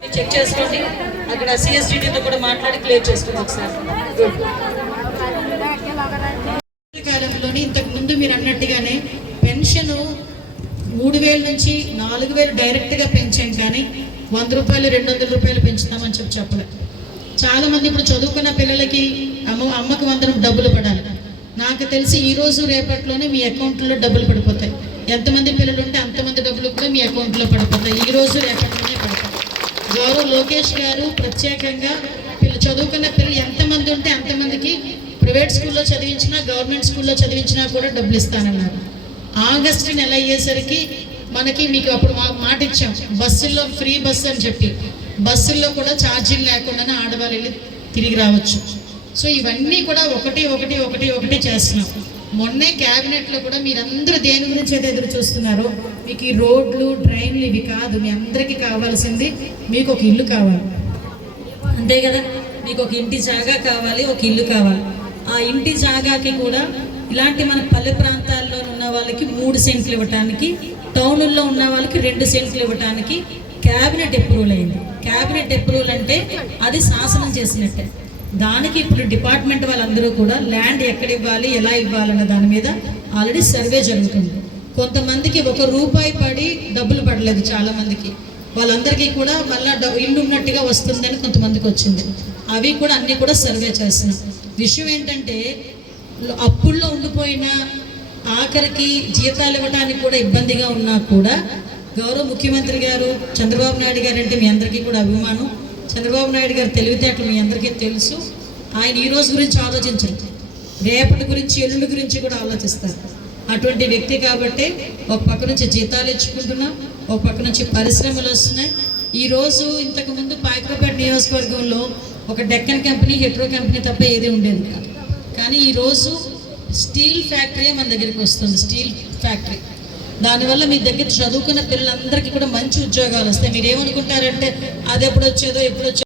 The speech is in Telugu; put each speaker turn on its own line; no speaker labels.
చెక్ చేసుకోండి. అక్కడ సిఎస్డితో కూడా మాట్లాడి క్లియర్ చేసుకోండి ఒకసారి. కాలంలోని ఇంతకు ముందు మీరు అన్నట్టుగానే పెన్షన్ మూడు వేల నుంచి నాలుగు వేలు డైరెక్ట్గా పెంచాం కానీ వంద రూపాయలు రెండు వందల రూపాయలు పెంచుతామని చెప్పి చెప్పలే. చాలా మంది ఇప్పుడు చదువుకున్న పిల్లలకి అమ్మ అమ్మకు వందరం డబ్బులు పడాలి. నాకు తెలిసి ఈరోజు రేపట్లోనే మీ అకౌంట్లో డబ్బులు పడిపోతాయి. ఎంతమంది పిల్లలు ఉంటే అంతమంది డబ్బులు కూడా మీ అకౌంట్లో పడిపోతాయి. ఈ రోజు రేపట్లోనే పడతాయి. గౌరవ్ లోకేష్ గారు ప్రత్యేకంగా పిల్ల చదువుకున్న పిల్లలు ఎంతమంది ఉంటే అంతమందికి ప్రైవేట్ స్కూల్లో చదివించినా గవర్నమెంట్ స్కూల్లో చదివించినా కూడా డబ్బులు ఇస్తానన్నారు. ఆగస్టు నెల అయ్యేసరికి మనకి మీకు అప్పుడు మాట ఇచ్చాం. బస్సుల్లో ఫ్రీ బస్సు అని చెప్పి. బస్సుల్లో కూడా ఛార్జీలు లేకుండానే ఆడవాళ్ళు వెళ్ళి తిరిగి రావచ్చు. సో ఇవన్నీ కూడా ఒకటి ఒకటి ఒకటి ఒకటి చేస్తున్నాం. మొన్నే క్యాబినెట్లో కూడా మీరందరూ దేని గురించి అయితే ఎదురు చూస్తున్నారు మీకు ఈ రోడ్లు డ్రైన్లు ఇవి కాదు మీ అందరికీ కావాల్సింది మీకు ఒక ఇల్లు కావాలి. అంతే కదా? మీకు ఒక ఇంటి జాగా కావాలి ఒక ఇల్లు కావాలి. ఆ ఇంటి జాగాకి కూడా ఇలాంటి మన పల్లె ప్రాంతాల్లో ఉన్న వాళ్ళకి మూడు సెంట్లు ఇవ్వటానికి టౌనుల్లో ఉన్న వాళ్ళకి రెండు సెంట్లు ఇవ్వటానికి క్యాబినెట్ అప్రూవల్ అయింది. క్యాబినెట్ అప్రూవల్ అంటే అది శాసనం చేసినట్టే. దానికి ఇప్పుడు డిపార్ట్మెంట్ వాళ్ళందరూ కూడా ల్యాండ్ ఎక్కడ ఇవ్వాలి ఎలా ఇవ్వాలన్న దాని మీద ఆల్రెడీ సర్వే జరుగుతుంది. కొంతమందికి ఒక రూపాయి పడి డబ్బులు పడలేదు చాలామందికి. వాళ్ళందరికీ కూడా మళ్ళా ఇల్లు ఉన్నట్టుగా వస్తుందని కొంతమందికి వచ్చింది. అవి కూడా అన్నీ కూడా సర్వే చేస్తున్నాం. విషయం ఏంటంటే అప్పుల్లో ఉండిపోయిన ఆఖరికి జీతాలు ఇవ్వడానికి కూడా ఇబ్బందిగా ఉన్నా కూడా గౌరవ ముఖ్యమంత్రి గారు చంద్రబాబు నాయుడు గారు అంటే మీ అందరికీ కూడా అభిమానం. చంద్రబాబు నాయుడు గారు తెలివితేటలు మీ అందరికీ తెలుసు. ఆయన ఈ రోజు గురించి ఆలోచించరు. రేపటి గురించి ఎల్లుండి గురించి కూడా ఆలోచిస్తారు. అటువంటి వ్యక్తి కాబట్టి ఒక పక్క నుంచి జీతాలు ఇచ్చుకుంటున్నాం ఒక పక్క నుంచి పరిశ్రమలు వస్తున్నాయి. ఈ రోజు ఇంతకు నియోజకవర్గంలో ఒక డెక్కన్ కంపెనీ హెట్రో కంపెనీ తప్ప ఏది ఉండేది కాదు. కానీ ఈరోజు స్టీల్ ఫ్యాక్టరీ మన దగ్గరికి వస్తుంది స్టీల్ ఫ్యాక్టరీ. దానివల్ల మీ దగ్గర చదువుకున్న పిల్లలందరికీ కూడా మంచి ఉద్యోగాలు వస్తాయి. మీరు ఏమనుకుంటారంటే అది ఎప్పుడు వచ్చేదో ఎప్పుడు వచ్చేదో